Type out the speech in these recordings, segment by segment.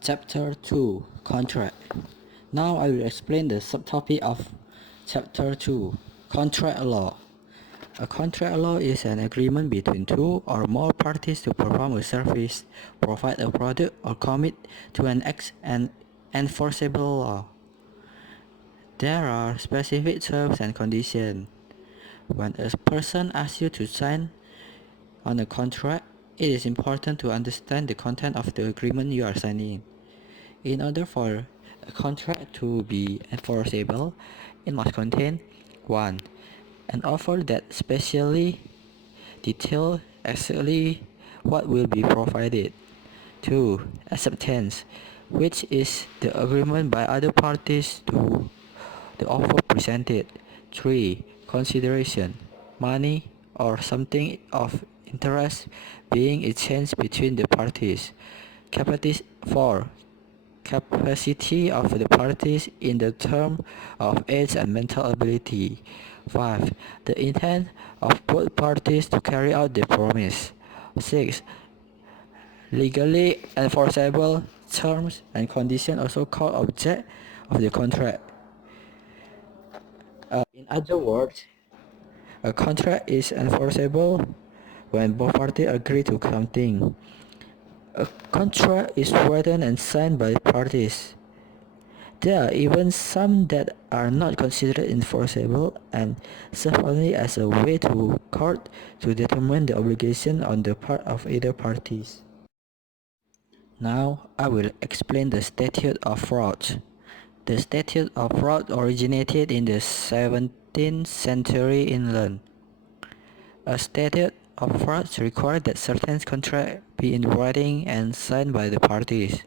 Chapter 2 Contract. Now I will explain the subtopic of Chapter 2 Contract Law. A contract law is an agreement between two or more parties to perform a service, provide a product, or commit to an act and enforceable law. There are specific terms and conditions. When a person asks you to sign on a contract, it is important to understand the content of the agreement you are signing. In order for a contract to be enforceable, it must contain 1. An offer that specially details exactly what will be provided. 2. Acceptance, which is the agreement by other parties to the offer presented. 3. Consideration, money or something of interest being exchanged between the parties. 4. Capacity of the parties in the term of age and mental ability. 5. The intent of both parties to carry out the promise. 6. Legally enforceable terms and conditions, also called object of the contract. In other words, a contract is enforceable when both parties agree to something. A contract is written and signed by parties. There are even some that are not considered enforceable and serve only as a way to court to determine the obligation on the part of either parties. Now I will explain the Statute of Fraud. The Statute of Fraud originated in the 17th century in England. A statute of fraud required that certain contracts be in writing and signed by the parties.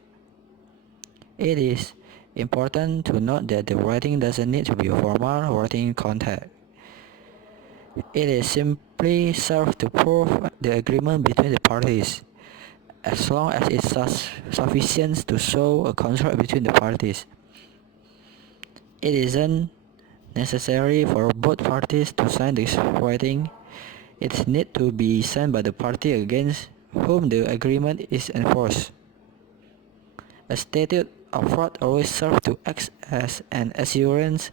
It is important to note that the writing doesn't need to be a formal writing contract. It is simply served to prove the agreement between the parties, as long as it's sufficient to show a contract between the parties. It isn't necessary for both parties to sign this writing. It needs to be signed by the party against whom the agreement is enforced. A statute of fraud always serves to act as an assurance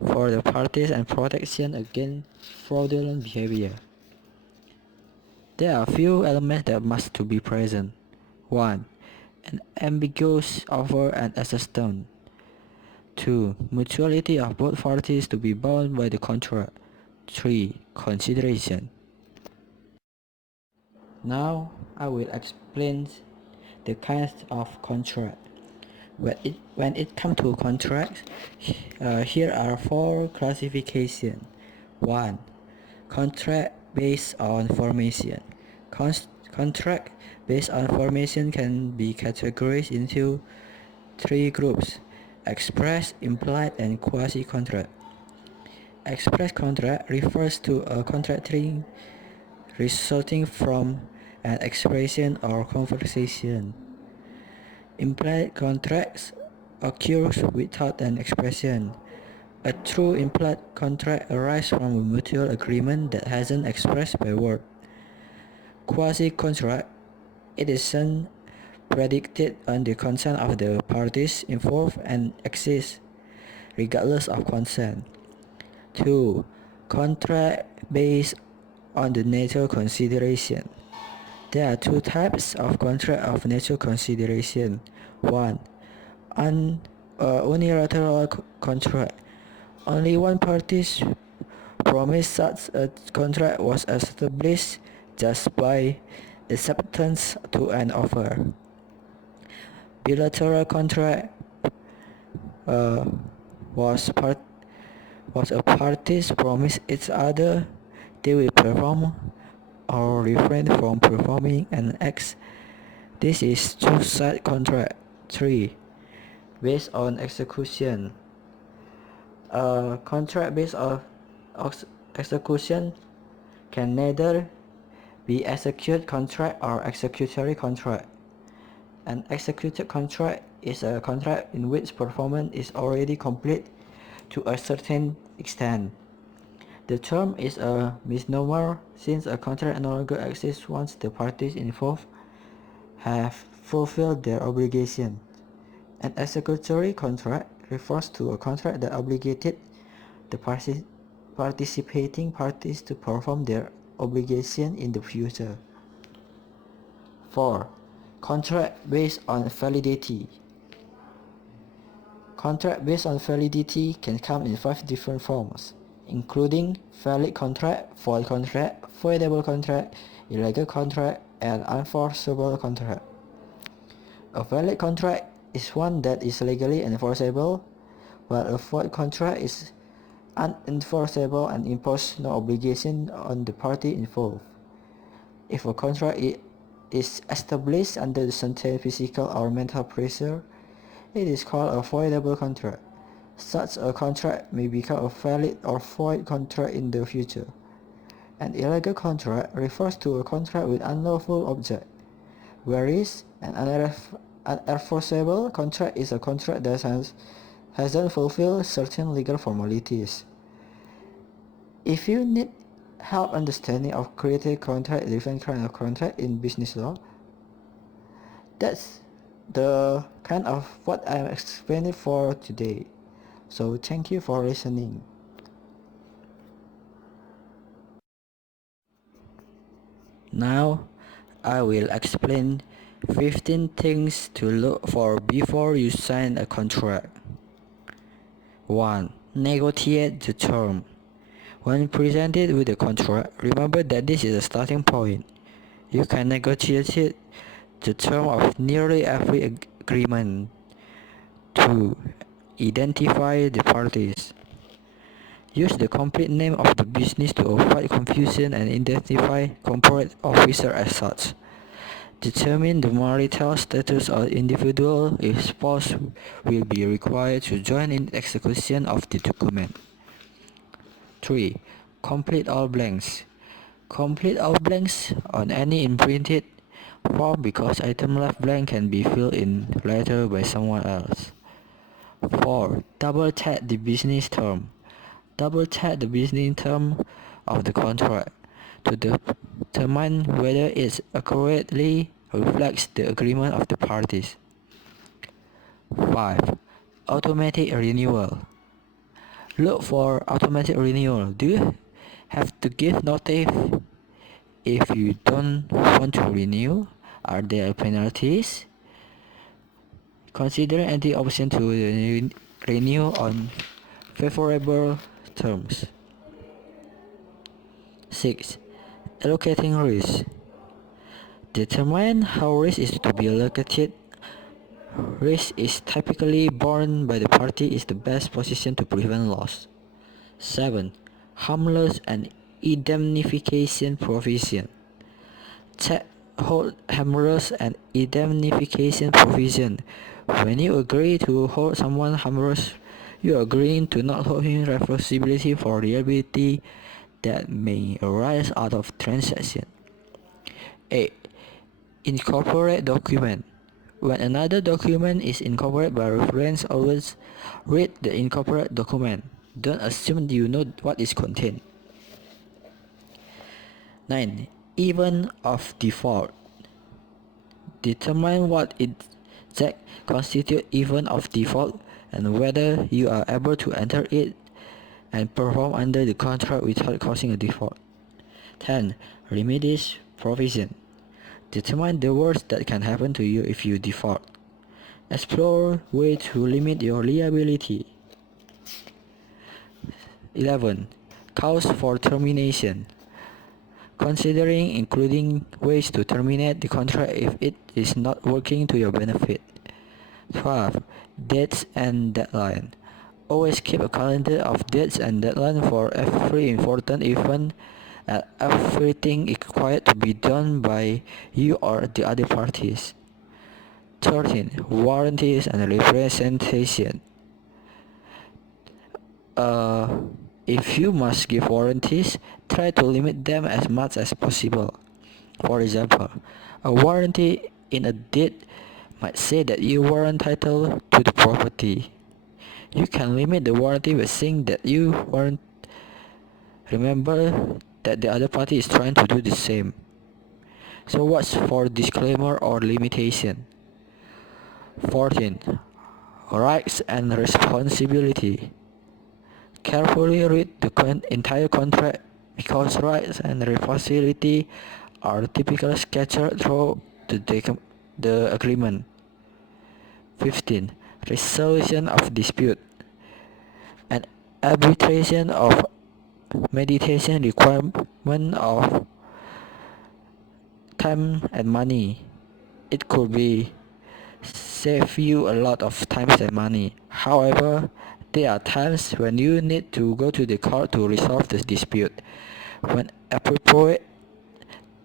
for the parties and protection against fraudulent behavior. There are a few elements that must to be present. 1. An ambiguous offer and acceptance. 2. Mutuality of both parties to be bound by the contract. 3. Consideration. Now I will explain the kinds of contract. When it comes to contracts, here are 4 classifications. 1. Contract based on formation. Contract based on formation can be categorized into 3 groups: express, implied, and quasi-contract. Express contract refers to a contract resulting from an expression or conversation. Implied contracts occurs without an expression. A true implied contract arises from a mutual agreement that hasn't expressed by word. Quasi-contract, it isn't predicated on the consent of the parties involved and exists regardless of consent. 2. Contract based on the natural consideration. There are 2 types of contract of natural consideration. 1. Unilateral contract. Only one party's promise such a contract was established just by acceptance to an offer. Bilateral contract was a parties promise each other they will perform or refrain from performing an act. This is two-side contract. 3. Based on execution. A contract based on execution can neither be executed contract or executory contract. An executed contract is a contract in which performance is already complete to a certain extent. The term is a misnomer since a contract no longer exists once the parties involved have fulfill their obligation. An executory contract refers to a contract that obligated the participating parties to perform their obligation in the future. 4. Contract based on validity. Contract based on validity can come in 5 different forms, including valid contract, void contract, voidable contract, illegal contract, and unenforceable contract. A valid contract is one that is legally enforceable, while a void contract is unenforceable and imposes no obligation on the party involved. If a contract is established under certain physical or mental pressure, it is called a voidable contract. Such a contract may become a valid or void contract in the future. An illegal contract refers to a contract with unlawful object, whereas an unenforceable contract is a contract that hasn't fulfilled certain legal formalities. If you need help understanding of creative contract, different kind of contract in business law, that's the kind of what I'm explaining for today. So thank you for listening. Now I will explain 15 things to look for before you sign a contract. 1. Negotiate the term. When presented with a contract, remember that this is a starting point. You can negotiate the term of nearly every agreement. 2. Identify the parties. Use the complete name of the business to avoid confusion and identify corporate officer as such. Determine the marital status of individual if spouse will be required to join in execution of the document. 3. Complete all blanks. Complete all blanks on any imprinted form because item left blank can be filled in later by someone else. 4. Double check the business term. Double check the business term of the contract to determine whether it accurately reflects the agreement of the parties. 5. Automatic renewal. Look for automatic renewal. Do you have to give notice if you don't want to renew? Are there penalties? Consider any option to renew on favorable terms. 6. Allocating risk. Determine how risk is to be allocated. Risk is typically borne by the party is the best position to prevent loss. 7. Harmless and indemnification provision. Check hold harmless and indemnification provision. When you agree to hold someone harmless, you are agreeing to not hold him responsibility for liability that may arise out of transaction. 8. Incorporate document. When another document is incorporated by reference, always read the incorporated document. Don't assume you know what is contained. 9. Event of default. Determine what exactly constitutes event of default and whether you are able to enter it and perform under the contract without causing a default. 10. Remedies provision. Determine the worst that can happen to you if you default. Explore ways to limit your liability. 11. Cause for termination. Considering including ways to terminate the contract if it is not working to your benefit. 12. Dates and deadline. Always keep a calendar of dates and deadline for every important event and everything is required to be done by you or the other parties. 13. Warranties and representation. If you must give warranties, try to limit them as much as possible. For example, a warranty in a deed might say that you were entitled to the property. You can limit the warranty by saying that you weren't. Remember that the other party is trying to do the same. So what's for disclaimer or limitation? 14. Rights and responsibility. Carefully read the entire contract because rights and responsibility are typically scattered through the agreement. 15. Resolution of dispute. An arbitration of mediation requirement of time and money. It could be save you a lot of time and money. However, there are times when you need to go to the court to resolve the dispute. When appropriate,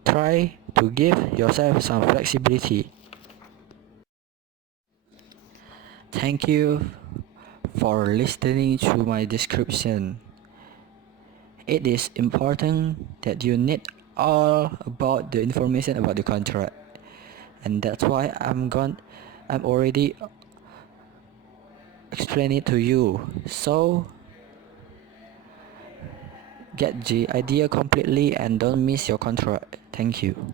try to give yourself some flexibility. Thank you for listening to my description. It is important that you need all about the information about the contract, and that's why I'm already explain it to you. So get the idea completely and don't miss your contract. Thank you.